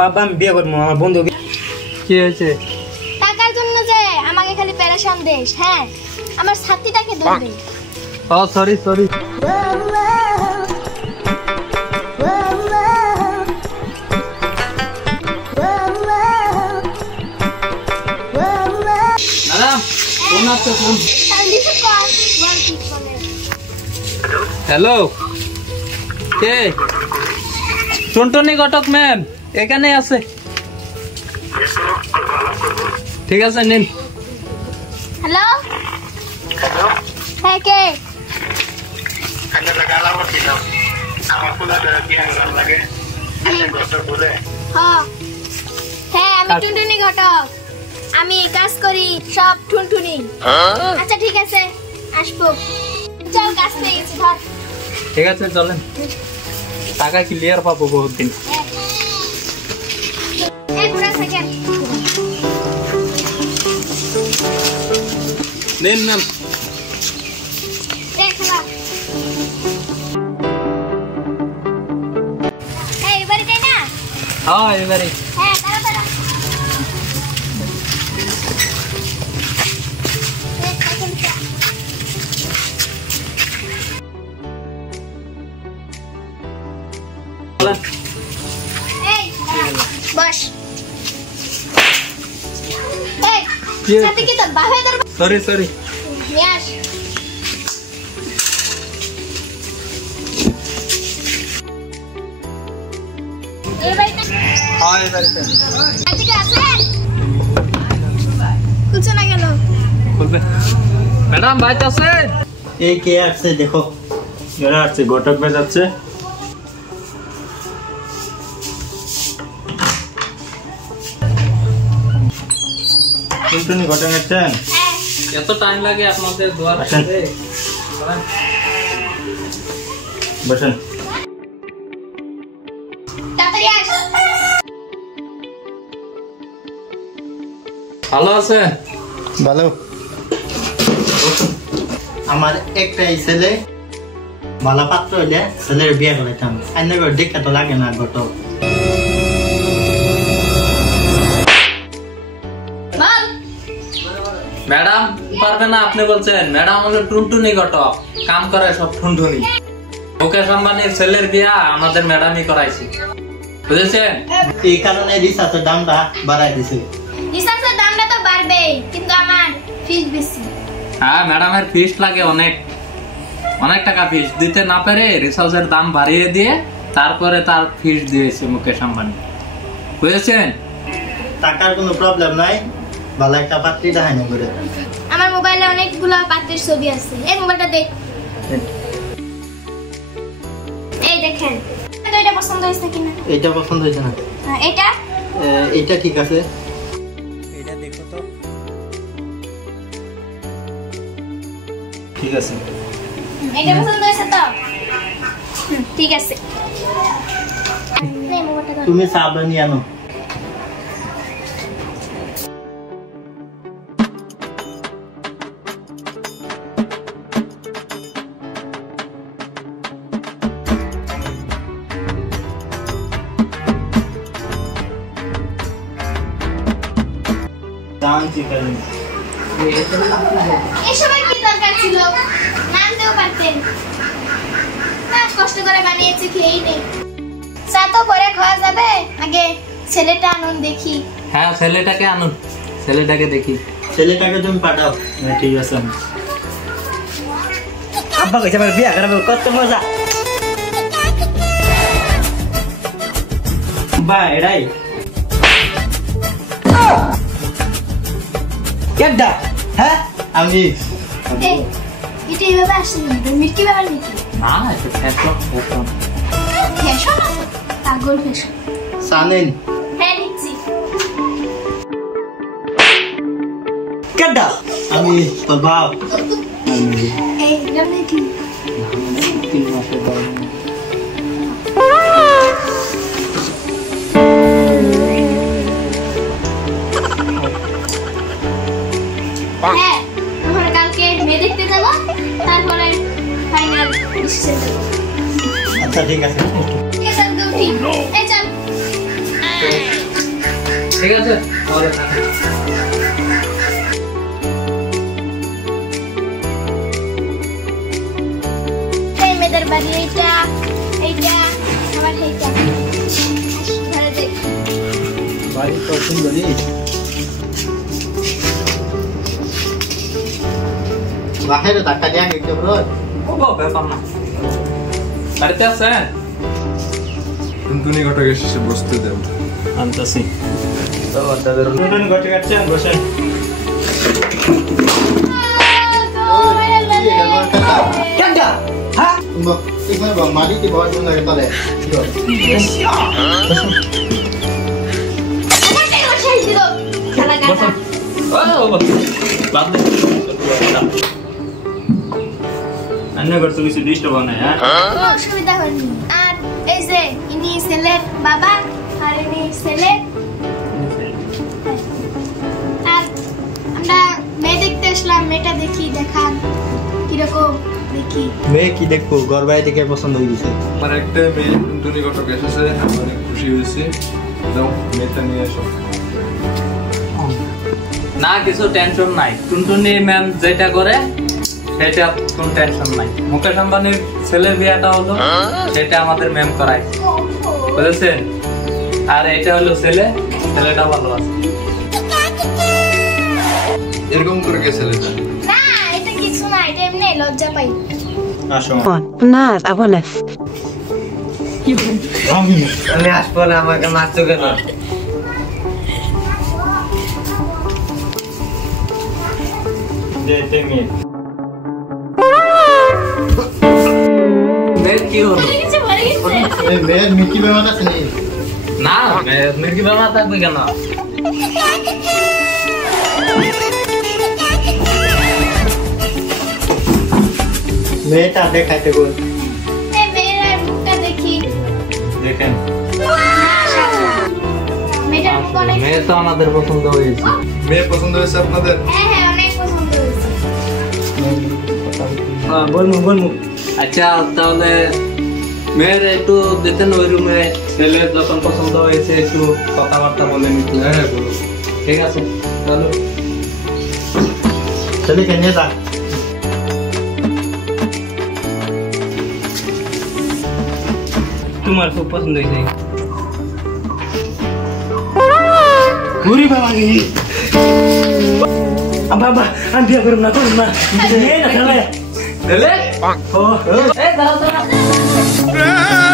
বাবা আমি বিয়ে করবো আমার বন্ধু। কি হয়েছে? টাকার জন্য যে আমাকে খালি পেরেশান দেশ। হ্যাঁ আমার ছাত্রীটাকে দৌড় দে। ও সরি সরি। ম্যাডাম ফোন আসছে ফোন। হ্যালো কে? টুনটুনি ঘটক ম্যাম এখানে আছে। ঠিক আছে নিন। হ্যালো হ্যাঁ কে? হ্যাঁ আমি টুনটুনি ঘটক। আমি কাজ করি সব টুনটুনি। আচ্ছা ঠিক আছে আসবো। চল কাজ পেয়ে গেছি ধর। ঠিক আছে চলেন। টাকা ক্লিয়ার পাবো বহুত দিন। নিন ম্যাম। হ্যাঁ এবারে। বস। Sorry sorry. ম্যাডাম বাইতে আছে। এই কে আসছে দেখো। যারা আসছে ঘটক ভাই যাচ্ছে। টুনটুনি ঘটক আসছেন। এত টাইম লাগে আপনাদের দুয়ার আসতে? বসেন। ভালো আছে? ভালো। আমার একটাই ছেলে ভালো পাত্র হইলে ছেলের বিয়ে করাইতাম। আইনগর দেখা তো লাগে না ঘটক। ম্যাডাম পারবে না আপনি বলছেন? ম্যাডাম হলো টুনটুনি ঘটক, কাম করে সব টুনটুনি। মুকেশ আম্বানির ছেলের বিয়া আমাদের ম্যাডামই করাইছে, বুঝেছেন? এই কারণে রিসার্চের দামটা বাড়াই দিছে। রিসার্চের দামটা তো বাড়বে কিন্তু আমার ফিস বেশি। হ্যাঁ ম্যাডামের ফিস লাগে অনেক অনেক টাকা। ফিস দিতে না পারে রিসার্চের দাম বাড়িয়ে দিয়ে তারপরে তার ফিস দিয়েছে মুকেশ আম্বানি, বুঝেছেন? টাকার কোনো প্রবলেম নাই, ভালো একটা পাত্রী দেখাই না করে। আমার মোবাইলে অনেকগুলো পাত্রের ছবি আছে। এই মোবাইলটা দেখ। এই দেখেন তো এটা পছন্দ হয়েছে কিনা? এটা পছন্দ হয়েছে না। এটা এটা ঠিক আছে। এটা দেখো তো। ঠিক আছে। এটা পছন্দ হয়েছে তো? ঠিক আছে। তুমি সাবধানে নিয়ে আনো। এসবের কি দরকার ছিল? নামতেও পারতেন না। কষ্ট করে বানিয়েছি, খেয়েই নেই। চা তো পরে খাওয়া যাবে, আগে ছেলেটা আনুন দেখি। হ্যাঁ ছেলেটাকে আনুন, ছেলেটাকে দেখি। ছেলেটাকে তুমি পাঠাও। ঠিক আছে। আব্বা কইছে আমার বিয়া করাবো, কত মজা। বা এরাই কেডা? হ্যাঁ আমি এটা এইভাবে আসছে মিটকি ব্যাপার নাকি? না এটা ফ্যাশন। ফ্যাশন পাগল ফ্যাশন। সানেন। হ্যাঁ নিচ্ছি। কেডা? আমি তোর বাপ। এই এটা কি? 3 মাসের বড়। হ্যাঁ আমরা কালকে মেয়ে দেখতে যাব, তারপরে ফাইনাল ডিসিশন দেব। আচ্ছা ঠিক আছে। ঠিক আছে একদম ঠিক। এই চল। ঠিক আছে তাহলে থাকি। এই মেয়েদের বাড়ি এইটা এইটা আবার এইটা ঘরে দেখ বাড়ি তো সুন্দরী বাহিরে ধাক্কা দিয়া গেছে ব্রো ও ব্যাপার না বাড়িতে আছেন টুনটুনি ঘটক এসে বসতে দেব আনতাছি তো তাদের নতুন ঘটে গেছেন বসেন কেনটা হ্যাঁ একবার মাটিতে বড় জন্য তাহলে আমাকে বসাই দিল খেলা কাটা ও বাদ দে আন্না করতে কিছু ডিস্টার্ব হয় না হ্যাঁ কোনো অসুবিধা হয়নি আর এই যে ইনি ছেলের বাবা আর ইনি ছেলে আর আমরা মেয়ে দেখতে আসলাম মেয়েটা দেখি দেখান কিরকম দেখি মেয়ে কি দেখবো ঘর বাড়ি থেকে পছন্দ হয়ে গেছে আমার একটা মেয়ে টুনটুনি ঘটক এসেছে আমি অনেক খুশি হয়েছি দাও মেয়েটা নিয়ে এসো না কিছু টেনশন নাই টুনটুনি ম্যাম যেটা করে সেটা কোনো টেনশন নাই মুকেশ আম্বানির ছেলের বিয়েটা হলো সেটা আমাদের ম্যাম করায় বুঝেছেন আর এটা হলো ছেলেটা ভালো আছে এরকম করে কে ছেলেটা না এটা কিছু না এটা এমনি লজ্জা পাই আসো Nas, abonas. আমি আসবো না আমাকে মারছো কেন যেতে মেয়ে মেয়ের কি হলো কিছু বলে গেছে এই মেয়ের মিকি বেমান আছে নি না মেয়ের কি বেমা থাকবে কেন মেয়েটা দেখাইতে বল এই মেয়ের মুখটা দেখি দেখেন মেয়েটার মুখ অনেক মেয়ে তো আমাদের পছন্দ হয়েছে মেয়ে পছন্দ হয়েছে আপনাদের হ্যাঁ হ্যাঁ অনেক পছন্দ হয়েছে বলমু আচ্ছা তাহলে মেয়ের একটু দিতেন ওই রুমে ছেলের যখন পছন্দ হয়েছে একটু কথাবার্তা বলে নিতে হ্যাঁ বলো ঠিক আছে চলো ছেলেকে নিয়ে যা তোমার খুব পছন্দ হয়েছে ঘুরি বাবা গি বাবা আমি বিয়ে করব না নে না খেলে দিলে ও এই দাঁড়াও দাঁড়াও